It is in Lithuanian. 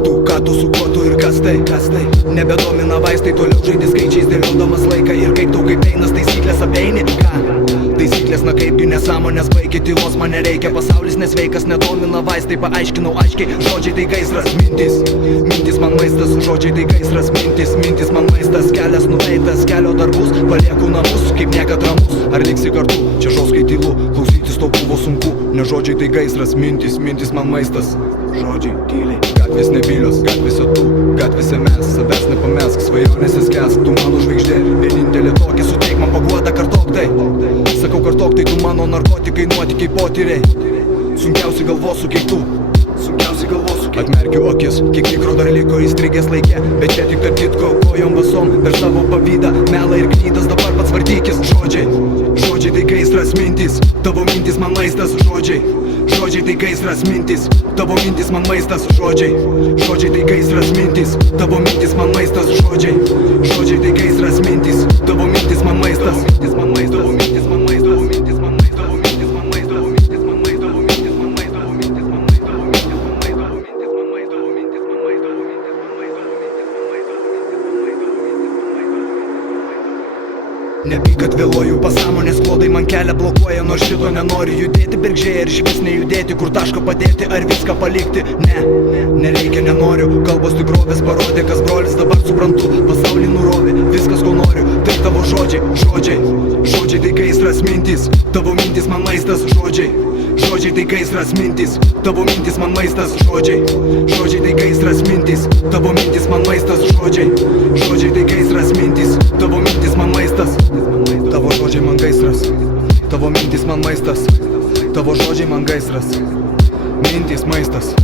Tu, ką tu, su kuo tu ir kas tai? Nebedomina vaistai, toliau žaidi skaičiais dėliodamas laiką. Ir kaip tau kaip einas taisyklės apeini? Ką? Taisyklės, na kaipgi nesąmonės baigi, tylos man nereikia. Pasaulis nesveikas, nedomina vaistai, paaiškinau aiškiai. Žodžiai tai gaisras, mintis man maistas. Žodžiai tai gaisras, mintis man maistas. Kelias nueitas, kelio darbus, palieku namus, kaip niekad ramus. Ar liksi kartu, čia žoskai tylu, klausytis to buvo sunku. Ne žodžiai tai gaisras, mintis man maistas. Žodžiai tyliai, gatvės nebylios, gatvėse tu, gatvėse mes. Savęs nepamesk, svajonėse skęsk, tu mano žvaigždė. Vienintelė tokia, suteik man paguodą, kartok tai. Sakau kartok tai, tu mano narkotikai, nuotykiai, potyriai. Sunkiausi galvosūkiai tu, Atmerkiu akis, kiek tikro dar liko įstrigęs laikė. Bet čia tik tarp kitko, kojom basom, per savo pavydą, melą ir knydas, dabar pats vardykis. Žodžiai tai gaisras, mintis, tavo mintis man maistas. Žodžiai tai gaisras, mintis, tavo mintis man maistas. Žodžiai tai gaisras, mintis, tavo mintis man maistas. Žodžiai tai gaisras, mintis, tavo mintis man maistas. Nepyk, kad vėluoju, pasąmonės klodai man kelią blokuoja. Nors šito nenoriu judėti bergžiai ir išvis nejudėti. Kur tašką padėti ar viską palikti? Nereikia, nenoriu. Kalbos tikrovės parodė, kas brolis, dabar suprantu. Pasaulį nurovė, viskas ko noriu. Tai tavo žodžiai tai gaisras, mintis, tavo mintis man maistas. Žodžiai tai gaisras, mintis, tavo mintis man maistas. Žodžiai tai gaisras, mintis, tavo mintis man maistas. Žodžiai tai gaisras, mintis, tavo mintis man maistas. Tavo žodžiai man gaisras, tavo mintis man maistas. Tavo žodžiai man gaisras, mintis maistas.